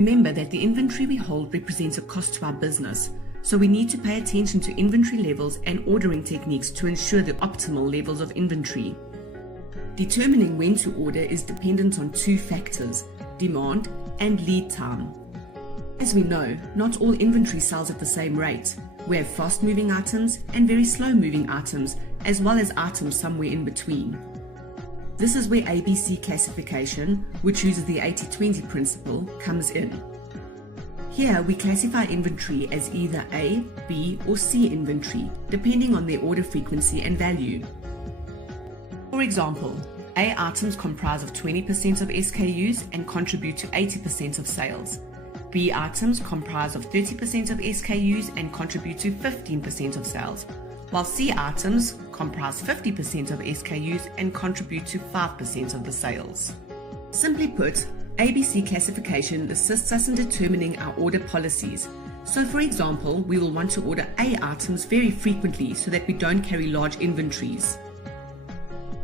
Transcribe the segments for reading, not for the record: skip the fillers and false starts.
Remember that the inventory we hold represents a cost to our business, so we need to pay attention to inventory levels and ordering techniques to ensure the optimal levels of inventory. Determining when to order is dependent on two factors: demand and lead time. As we know, not all inventory sells at the same rate. We have fast-moving items and very slow-moving items, as well as items somewhere in between. This is where ABC classification, which uses the 80-20 principle, comes in. Here we classify inventory as either A, B or C inventory, depending on their order frequency and value. For example, A items comprise of 20% of SKUs and contribute to 80% of sales. B items comprise of 30% of SKUs and contribute to 15% of sales, while C items comprise 50% of SKUs and contribute to 5% of the sales. Simply put, ABC classification assists us in determining our order policies. So for example, we will want to order A items very frequently so that we don't carry large inventories.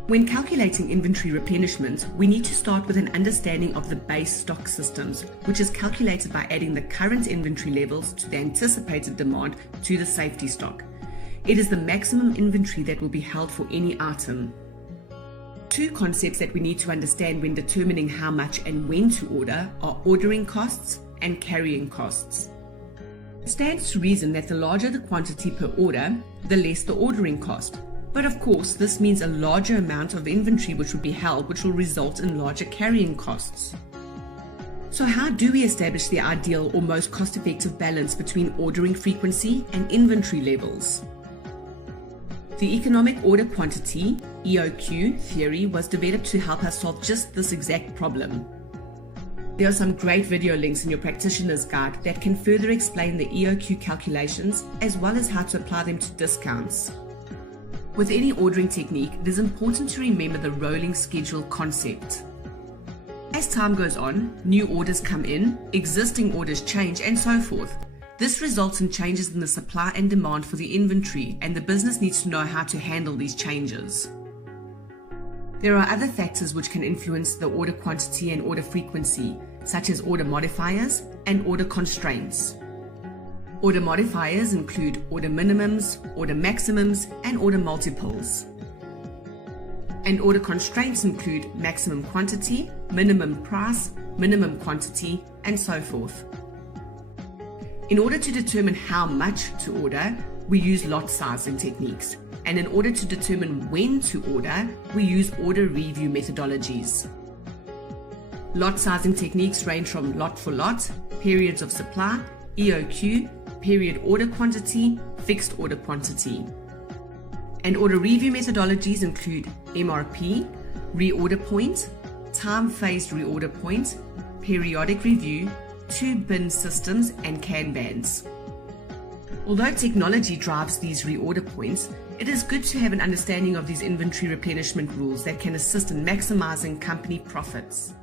When calculating inventory replenishment, we need to start with an understanding of the base stock systems, which is calculated by adding the current inventory levels to the anticipated demand to the safety stock. It is the maximum inventory that will be held for any item. Two concepts that we need to understand when determining how much and when to order are ordering costs and carrying costs. It stands to reason that the larger the quantity per order, the less the ordering cost. But of course, this means a larger amount of inventory which will be held, which will result in larger carrying costs. So how do we establish the ideal or most cost-effective balance between ordering frequency and inventory levels? The economic order quantity, EOQ, theory was developed to help us solve just this exact problem. There are some great video links in your practitioner's guide that can further explain the EOQ calculations as well as how to apply them to discounts. With any ordering technique, it is important to remember the rolling schedule concept. As time goes on, new orders come in, existing orders change, and so forth. This results in changes in the supply and demand for the inventory, and the business needs to know how to handle these changes. There are other factors which can influence the order quantity and order frequency, such as order modifiers and order constraints. Order modifiers include order minimums, order maximums, and order multiples. And order constraints include maximum quantity, minimum price, minimum quantity, and so forth. In order to determine how much to order, we use lot sizing techniques. And in order to determine when to order, we use order review methodologies. Lot sizing techniques range from lot for lot, periods of supply, EOQ, period order quantity, fixed order quantity. And order review methodologies include MRP, reorder point, time-phased reorder point, periodic review, two-bin systems, and Kanbans. Although technology drives these reorder points, it is good to have an understanding of these inventory replenishment rules that can assist in maximizing company profits.